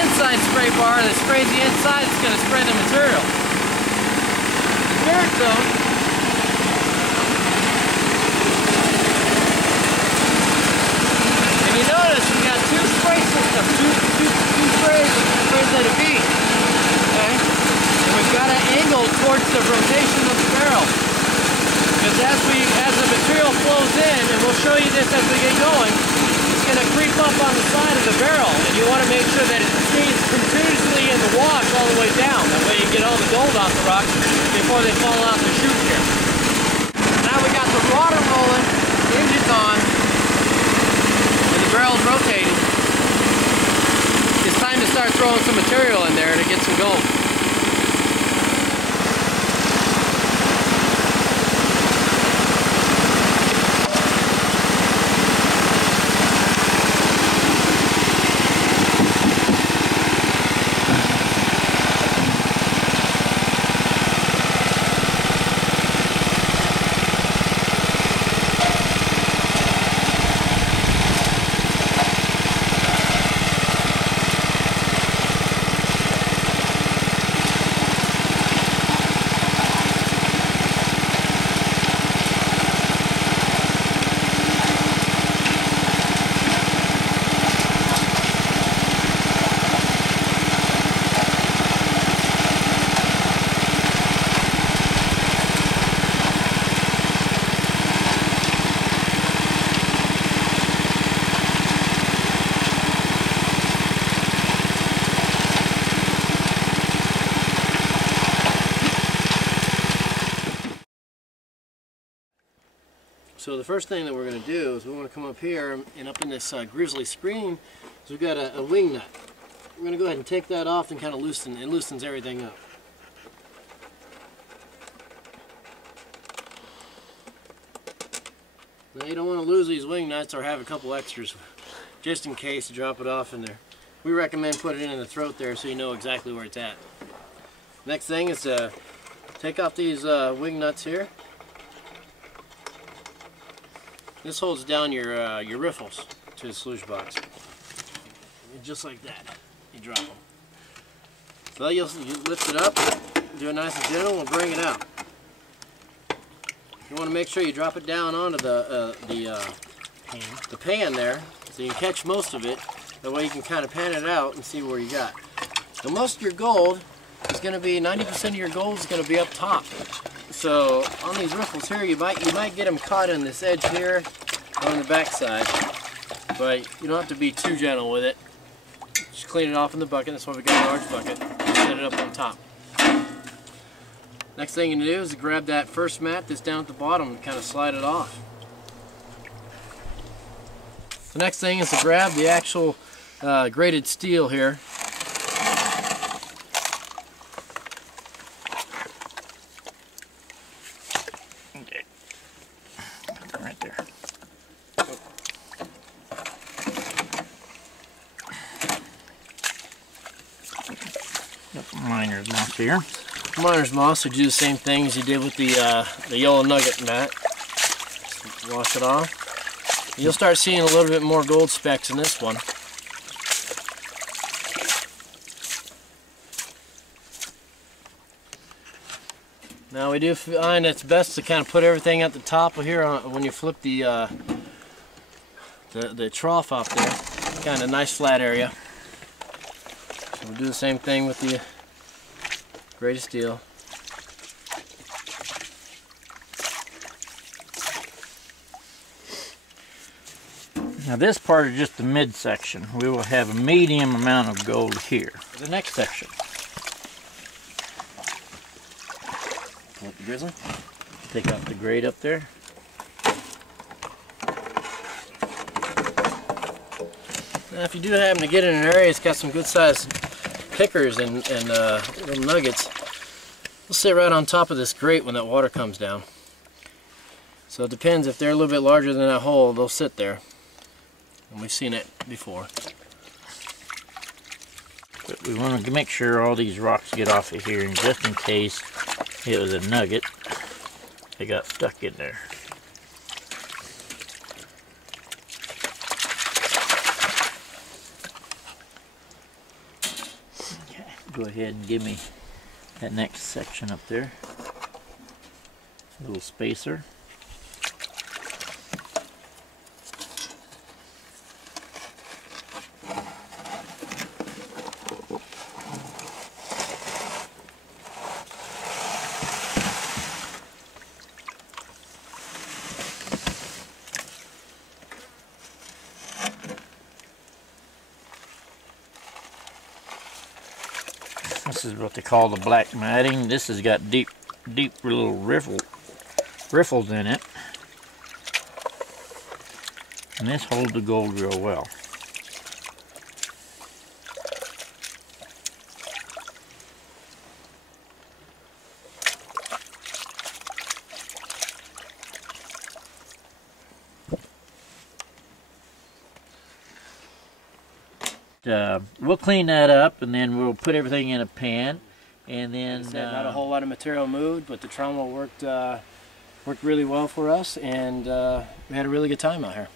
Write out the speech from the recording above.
inside spray bar that sprays the inside, it's going to spray the material. The dirt though, and you notice we got two spray systems, two sprays at a beat. Okay? And we've got it angled towards the rotation of the barrel. Because as the material flows in, and we'll show you this as we get going, it's going to creep up on the side of the barrel, and you want to make sure that it stays continuously in the wash all the way down. That way you get all the gold off the rocks before they fall off the chute here. Now we got the water rolling, the engine's on, and the barrel's rotating. It's time to start throwing some material in there to get some gold. So the first thing that we're going to do is we want to come up here and up in this grizzly screen, so we've got a wing nut. We're going to go ahead and take that off and kind of loosen. It loosens everything up. Now you don't want to lose these wing nuts or have a couple extras just in case you drop it off in there. We recommend putting it in the throat there so you know exactly where it's at. Next thing is to take off these wing nuts here. This holds down your riffles to the sluice box. And just like that, you drop them. So you lift it up, do it nice and gentle, and we'll bring it out. You want to make sure you drop it down onto the pan there, so you can catch most of it. That way you can kind of pan it out and see where you got. So most of your gold is going to be, 90% of your gold is going to be up top. So on these riffles here, you might get them caught in this edge here on the back side, but you don't have to be too gentle with it. Just clean it off in the bucket. That's why we got a large bucket. Set it up on top. Next thing you do is grab that first mat that's down at the bottom and kind of slide it off. The next thing is to grab the actual graded steel here. Miner's moss here. Miner's moss, we do the same thing as you did with the yellow nugget mat. Just wash it off. You'll start seeing a little bit more gold specks in this one. Now we do find it's best to kind of put everything at the top of here when you flip the trough off there. Kind of nice flat area. So we'll do the same thing with the graded steel. Now this part is just the midsection. We will have a medium amount of gold here. The next section. Pull up the grizzly. Take out the grade up there. Now if you do happen to get in an area that's got some good sized pickers and little nuggets, they'll sit right on top of this grate when that water comes down. So it depends, if they're a little bit larger than that hole, they'll sit there. And we've seen it before. But we want to make sure all these rocks get off of here, and just in case it was a nugget, they got stuck in there. go ahead and give me that next section up there. A little spacer. This is what they call the black matting. This has got deep little riffles in it. And this holds the gold real well. We'll clean that up, and then we'll put everything in a pan, and then not a whole lot of material moved, but the trommel worked really well for us, and we had a really good time out here.